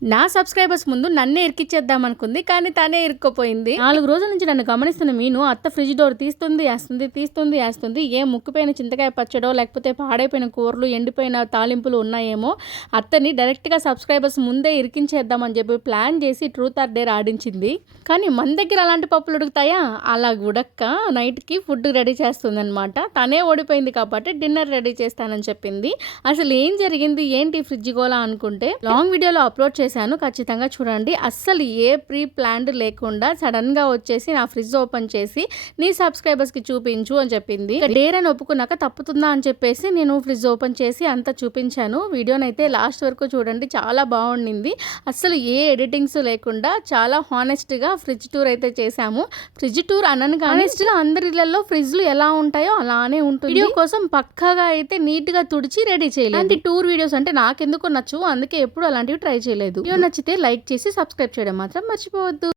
నా సబ్స్క్రైబర్స్ ముందు నన్నే ఇరికిచ్చేద్దాం అనుకుంది, కానీ తనే ఇరుక్కుపోయింది. 4 రోజుల నుంచి నన్ను గమనిస్తున్న మీను అత్త ఫ్రిడ్జ్ డోర్ తీస్తుంది వేస్తుంది. ఏ ముక్కుపోయిన చింతకాయ పచ్చడో లేకపోతే పాడైపోయిన కూరలు, ఎండిపోయిన తాలింపులు ఉన్నాయేమో అత్తని డైరెక్ట్గా సబ్స్క్రైబర్స్ ముందే ఇరికించేద్దామని చెప్పి ప్లాన్ చేసి ట్రూత్ ఆర్ డేర్ ఆడించింది. కానీ మన దగ్గర అలాంటి పప్పులు ఉడుకుతాయా? అలా ఉడక్క నైట్కి ఫుడ్ రెడీ చేస్తుంది అనమాట. తనే ఓడిపోయింది కాబట్టి డిన్నర్ రెడీ చేస్తానని చెప్పింది. అసలు ఏం జరిగింది, ఏంటి ఫ్రిడ్జ్ గోలా అనుకుంటే లాంగ్ వీడియోలో అప్లోడ్ చేశాను, ఖచ్చితంగా చూడండి. అస్సలు ఏ ప్రీ ప్లాన్డ్ లేకుండా సడన్గా వచ్చేసి నా ఫ్రిడ్జ్ ఓపెన్ చేసి నీ సబ్స్క్రైబర్స్కి చూపించు అని చెప్పింది. డేర్ అని ఒప్పుకున్నాక తప్పుతుందా అని చెప్పేసి నేను ఫ్రిడ్జ్ ఓపెన్ చేసి అంతా చూపించాను. వీడియోనైతే లాస్ట్ వరకు చూడండి, చాలా బాగుండింది. అస్సలు ఏ ఎడిటింగ్స్ లేకుండా చాలా హానెస్ట్గా ఫ్రిడ్జ్ టూర్ అయితే చేశాము. ఫ్రిడ్జ్ టూర్ అనను కానీ అందరిలో ఫ్రిడ్జ్లు ఎలా ఉంటాయో అలానే ఉంటుంది. వీడియో కోసం పక్కాగా అయితే నీట్గా తుడిచి రెడీ చేయలేదు. అలాంటి టూర్ వీడియోస్ అంటే నాకెందుకో నచ్చు, అందుకే ఎప్పుడు అలాంటివి ట్రై చేయలేదు. వీడియో నచ్చితే లైక్ చేసి సబ్స్క్రైబ్ చేయడం మాత్రం మర్చిపోవద్దు.